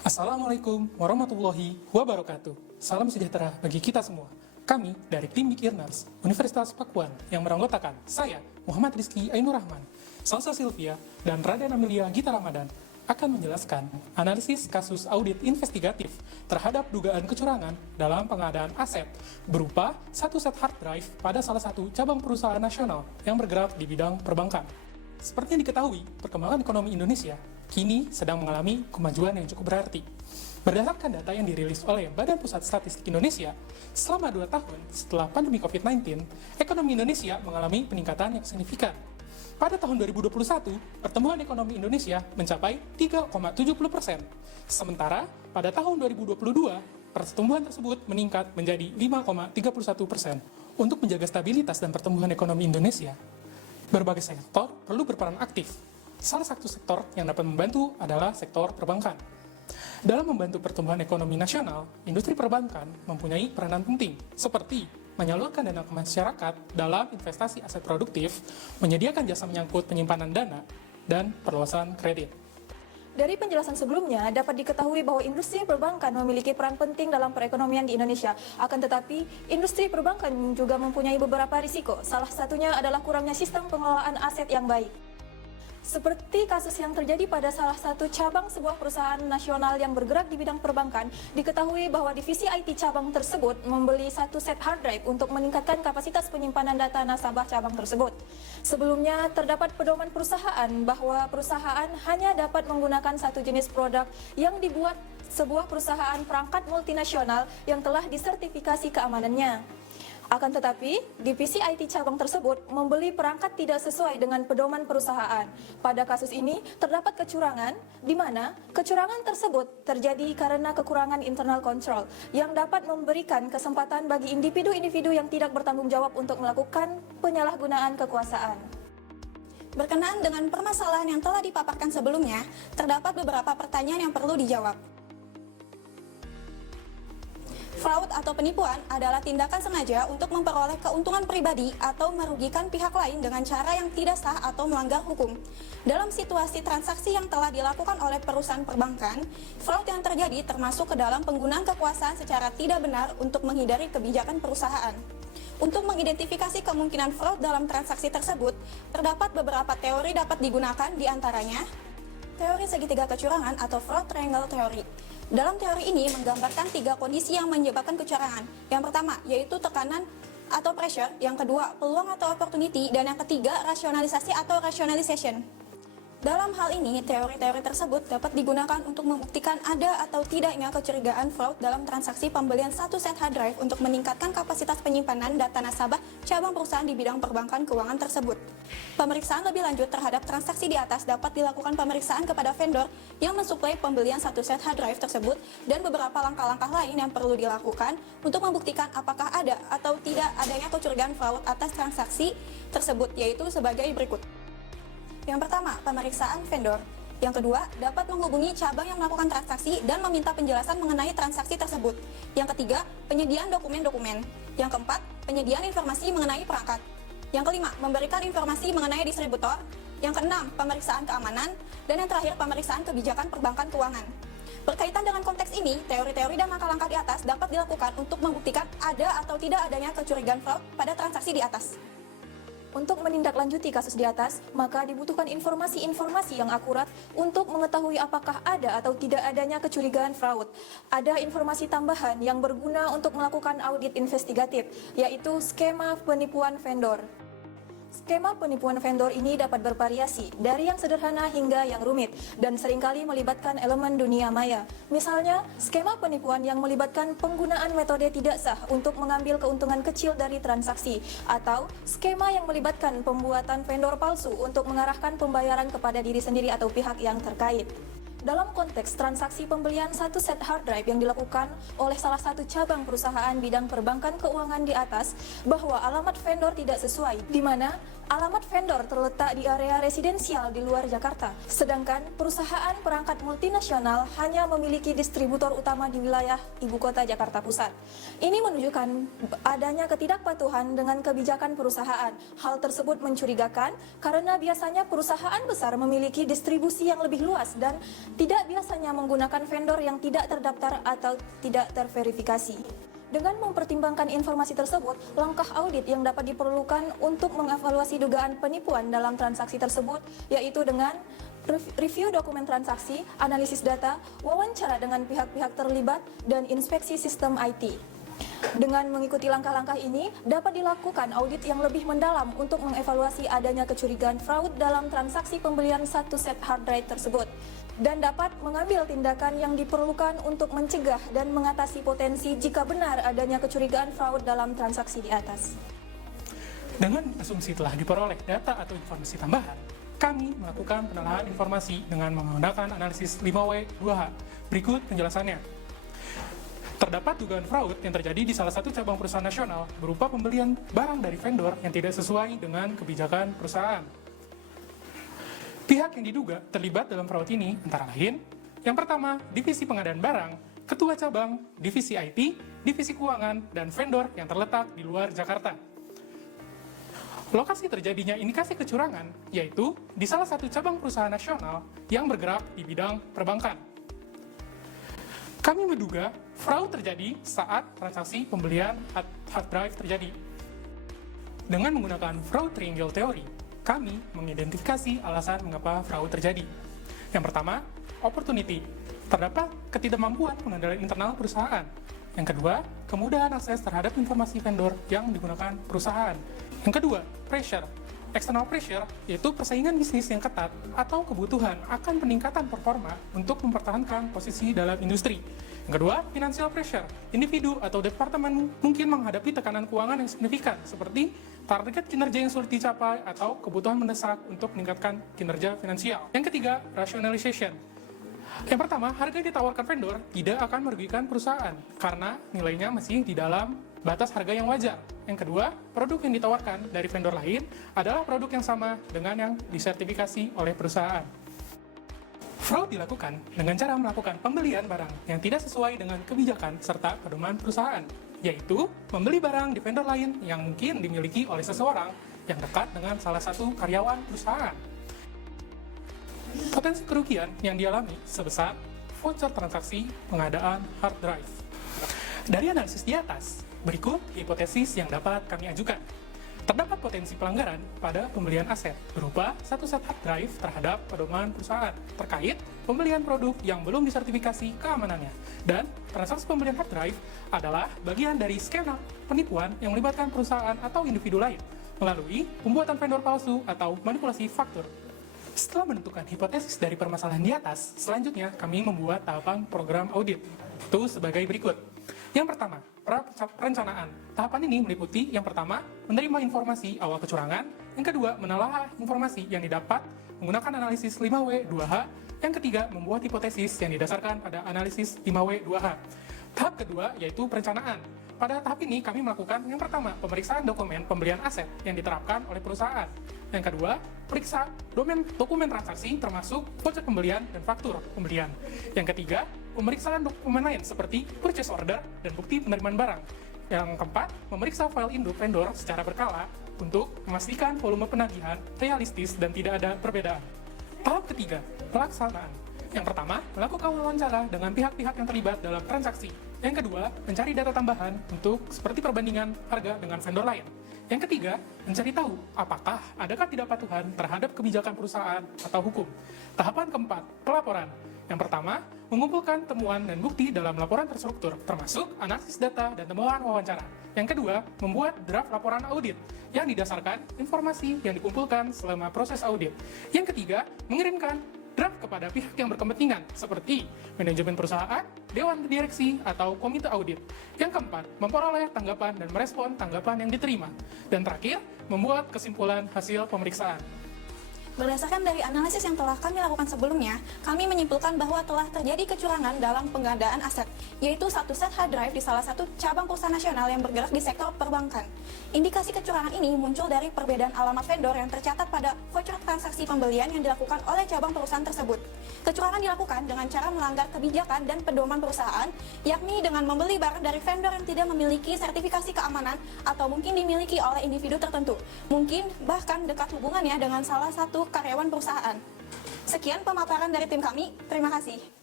Assalamualaikum warahmatullahi wabarakatuh. Salam sejahtera bagi kita semua. Kami dari tim Big Earners, Universitas Pakuan yang beranggotakan saya, Muhammad Rizky Ainur Rahman, Salsa Sylvia, dan Raden Amelia Gita Ramadan akan menjelaskan analisis kasus audit investigatif terhadap dugaan kecurangan dalam pengadaan aset berupa satu set hard drive pada salah satu cabang perusahaan nasional yang bergerak di bidang perbankan. Seperti yang diketahui, perkembangan ekonomi Indonesia kini sedang mengalami kemajuan yang cukup berarti. Berdasarkan data yang dirilis oleh Badan Pusat Statistik Indonesia, selama 2 tahun setelah pandemi COVID-19, ekonomi Indonesia mengalami peningkatan yang signifikan. Pada tahun 2021, pertumbuhan ekonomi Indonesia mencapai 3,70%. Sementara pada tahun 2022, pertumbuhan tersebut meningkat menjadi 5,31%. Untuk menjaga stabilitas dan pertumbuhan ekonomi Indonesia, berbagai sektor perlu berperan aktif. Salah satu sektor yang dapat membantu adalah sektor perbankan. Dalam membantu pertumbuhan ekonomi nasional, industri perbankan mempunyai peranan penting, seperti menyalurkan dana ke masyarakat dalam investasi aset produktif, menyediakan jasa menyangkut penyimpanan dana, dan perluasan kredit. Dari penjelasan sebelumnya, dapat diketahui bahwa industri perbankan memiliki peran penting dalam perekonomian di Indonesia. Akan tetapi, industri perbankan juga mempunyai beberapa risiko. Salah satunya adalah kurangnya sistem pengelolaan aset yang baik. Seperti kasus yang terjadi pada salah satu cabang sebuah perusahaan nasional yang bergerak di bidang perbankan, diketahui bahwa divisi IT cabang tersebut membeli satu set hard drive untuk meningkatkan kapasitas penyimpanan data nasabah cabang tersebut. Sebelumnya, terdapat pedoman perusahaan bahwa perusahaan hanya dapat menggunakan satu jenis produk yang dibuat sebuah perusahaan perangkat multinasional yang telah disertifikasi keamanannya. Akan tetapi, divisi IT cabang tersebut membeli perangkat tidak sesuai dengan pedoman perusahaan. Pada kasus ini, terdapat kecurangan, di mana kecurangan tersebut terjadi karena kekurangan internal control yang dapat memberikan kesempatan bagi individu-individu yang tidak bertanggung jawab untuk melakukan penyalahgunaan kekuasaan. Berkenaan dengan permasalahan yang telah dipaparkan sebelumnya, terdapat beberapa pertanyaan yang perlu dijawab. Fraud atau penipuan adalah tindakan sengaja untuk memperoleh keuntungan pribadi atau merugikan pihak lain dengan cara yang tidak sah atau melanggar hukum. Dalam situasi transaksi yang telah dilakukan oleh perusahaan perbankan, fraud yang terjadi termasuk ke dalam penggunaan kekuasaan secara tidak benar untuk menghindari kebijakan perusahaan. Untuk mengidentifikasi kemungkinan fraud dalam transaksi tersebut, terdapat beberapa teori dapat digunakan, di antaranya teori segitiga kecurangan atau fraud triangle theory. Dalam teori ini menggambarkan 3 kondisi yang menyebabkan kecurangan. Yang pertama, yaitu tekanan atau pressure. Yang kedua, peluang atau opportunity. Dan yang ketiga, rasionalisasi atau rationalization. Dalam hal ini, teori-teori tersebut dapat digunakan untuk membuktikan ada atau tidaknya kecurigaan fraud dalam transaksi pembelian satu set hard drive untuk meningkatkan kapasitas penyimpanan data nasabah cabang perusahaan di bidang perbankan keuangan tersebut. Pemeriksaan lebih lanjut terhadap transaksi di atas dapat dilakukan pemeriksaan kepada vendor yang mensuplai pembelian satu set hard drive tersebut dan beberapa langkah-langkah lain yang perlu dilakukan untuk membuktikan apakah ada atau tidak adanya kecurigaan fraud atas transaksi tersebut, yaitu sebagai berikut. Yang pertama, pemeriksaan vendor. Yang kedua, dapat menghubungi cabang yang melakukan transaksi dan meminta penjelasan mengenai transaksi tersebut. Yang ketiga, penyediaan dokumen-dokumen. Yang keempat, penyediaan informasi mengenai perangkat. Yang kelima, memberikan informasi mengenai distributor. Yang keenam, pemeriksaan keamanan. Dan yang terakhir, pemeriksaan kebijakan perbankan keuangan. Berkaitan dengan konteks ini, teori-teori dan langkah-langkah di atas dapat dilakukan untuk membuktikan ada atau tidak adanya kecurigaan fraud pada transaksi di atas. Untuk menindaklanjuti kasus di atas, maka dibutuhkan informasi-informasi yang akurat untuk mengetahui apakah ada atau tidak adanya kecurigaan fraud. Ada informasi tambahan yang berguna untuk melakukan audit investigatif, yaitu skema penipuan vendor. Skema penipuan vendor ini dapat bervariasi, dari yang sederhana hingga yang rumit, dan seringkali melibatkan elemen dunia maya. Misalnya, skema penipuan yang melibatkan penggunaan metode tidak sah untuk mengambil keuntungan kecil dari transaksi, atau skema yang melibatkan pembuatan vendor palsu untuk mengarahkan pembayaran kepada diri sendiri atau pihak yang terkait. Dalam konteks transaksi pembelian satu set hard drive yang dilakukan oleh salah satu cabang perusahaan bidang perbankan keuangan di atas, bahwa alamat vendor tidak sesuai, di mana alamat vendor terletak di area residensial di luar Jakarta, sedangkan perusahaan perangkat multinasional hanya memiliki distributor utama di wilayah ibu kota Jakarta Pusat. Ini menunjukkan adanya ketidakpatuhan dengan kebijakan perusahaan. Hal tersebut mencurigakan karena biasanya perusahaan besar memiliki distribusi yang lebih luas dan tidak biasanya menggunakan vendor yang tidak terdaftar atau tidak terverifikasi. Dengan mempertimbangkan informasi tersebut, langkah audit yang dapat diperlukan untuk mengevaluasi dugaan penipuan dalam transaksi tersebut, yaitu dengan review dokumen transaksi, analisis data, wawancara dengan pihak-pihak terlibat, dan inspeksi sistem IT. Dengan mengikuti langkah-langkah ini, dapat dilakukan audit yang lebih mendalam untuk mengevaluasi adanya kecurigaan fraud dalam transaksi pembelian satu set hard drive tersebut, dan dapat mengambil tindakan yang diperlukan untuk mencegah dan mengatasi potensi jika benar adanya kecurigaan fraud dalam transaksi di atas. Dengan asumsi telah diperoleh data atau informasi tambahan, kami melakukan penelaahan informasi dengan menggunakan analisis 5W 2H. Berikut penjelasannya. Terdapat dugaan fraud yang terjadi di salah satu cabang perusahaan nasional berupa pembelian barang dari vendor yang tidak sesuai dengan kebijakan perusahaan. Pihak yang diduga terlibat dalam fraud ini antara lain, yang pertama, divisi pengadaan barang, ketua cabang, divisi IT, divisi keuangan, dan vendor yang terletak di luar Jakarta. Lokasi terjadinya indikasi kecurangan yaitu di salah satu cabang perusahaan nasional yang bergerak di bidang perbankan. Kami menduga fraud terjadi saat transaksi pembelian hard drive terjadi. Dengan menggunakan fraud triangle theory, kami mengidentifikasi alasan mengapa fraud terjadi. Yang pertama, opportunity. Terdapat ketidakmampuan pengendalian internal perusahaan. Yang kedua, kemudahan akses terhadap informasi vendor yang digunakan perusahaan. Yang kedua, pressure. External pressure yaitu persaingan bisnis yang ketat atau kebutuhan akan peningkatan performa untuk mempertahankan posisi dalam industri. Yang kedua, financial pressure. Individu atau departemen mungkin menghadapi tekanan keuangan yang signifikan seperti target kinerja yang sulit dicapai atau kebutuhan mendesak untuk meningkatkan kinerja finansial. Yang ketiga, rationalization. Yang pertama, harga yang ditawarkan vendor tidak akan merugikan perusahaan karena nilainya masih di dalam batas harga yang wajar. Yang kedua, produk yang ditawarkan dari vendor lain adalah produk yang sama dengan yang disertifikasi oleh perusahaan. Fraud dilakukan dengan cara melakukan pembelian barang yang tidak sesuai dengan kebijakan serta pedoman perusahaan, yaitu membeli barang di vendor lain yang mungkin dimiliki oleh seseorang yang dekat dengan salah satu karyawan perusahaan. Potensi kerugian yang dialami sebesar voucher transaksi pengadaan hard drive. Dari analisis di atas, berikut hipotesis yang dapat kami ajukan. Terdapat potensi pelanggaran pada pembelian aset berupa satu set hard drive terhadap pedoman perusahaan terkait pembelian produk yang belum disertifikasi keamanannya. Dan transaksi pembelian hard drive adalah bagian dari skema penipuan yang melibatkan perusahaan atau individu lain melalui pembuatan vendor palsu atau manipulasi faktur. Setelah menentukan hipotesis dari permasalahan di atas, selanjutnya kami membuat tahapan program audit. Itu sebagai berikut. Yang pertama, perencanaan. Tahapan ini meliputi yang pertama, menerima informasi awal kecurangan, yang kedua, menelaah informasi yang didapat menggunakan analisis 5W 2H, yang ketiga, membuat hipotesis yang didasarkan pada analisis 5W 2H. Tahap kedua yaitu perencanaan. Pada tahap ini kami melakukan yang pertama, pemeriksaan dokumen pembelian aset yang diterapkan oleh perusahaan. Yang kedua, periksa dokumen transaksi termasuk voucher pembelian dan faktur pembelian. Yang ketiga, pemeriksaan dokumen lain seperti purchase order dan bukti penerimaan barang. Yang keempat, memeriksa file induk vendor secara berkala untuk memastikan volume penagihan realistis dan tidak ada perbedaan. Tahap ketiga, pelaksanaan. Yang pertama, melakukan wawancara dengan pihak-pihak yang terlibat dalam transaksi. Yang kedua, mencari data tambahan untuk seperti perbandingan harga dengan vendor lain. Yang ketiga, mencari tahu apakah ada ketidakpatuhan terhadap kebijakan perusahaan atau hukum. Tahapan keempat, pelaporan. Yang pertama, mengumpulkan temuan dan bukti dalam laporan terstruktur, termasuk analisis data dan temuan wawancara. Yang kedua, membuat draft laporan audit yang didasarkan informasi yang dikumpulkan selama proses audit. Yang ketiga, mengirimkan draft kepada pihak yang berkepentingan seperti manajemen perusahaan, dewan direksi, atau komite audit. Yang keempat, memperoleh tanggapan dan merespon tanggapan yang diterima. Dan terakhir, membuat kesimpulan hasil pemeriksaan. Berdasarkan dari analisis yang telah kami lakukan sebelumnya, kami menyimpulkan bahwa telah terjadi kecurangan dalam penggandaan aset, yaitu satu set hard drive di salah satu cabang perusahaan nasional yang bergerak di sektor perbankan. Indikasi kecurangan ini muncul dari perbedaan alamat vendor yang tercatat pada voucher transaksi pembelian yang dilakukan oleh cabang perusahaan tersebut. Kecurangan dilakukan dengan cara melanggar kebijakan dan pedoman perusahaan, yakni dengan membeli barang dari vendor yang tidak memiliki sertifikasi keamanan atau mungkin dimiliki oleh individu tertentu, mungkin bahkan dekat hubungannya dengan salah satu karyawan perusahaan. Sekian pemaparan dari tim kami, terima kasih.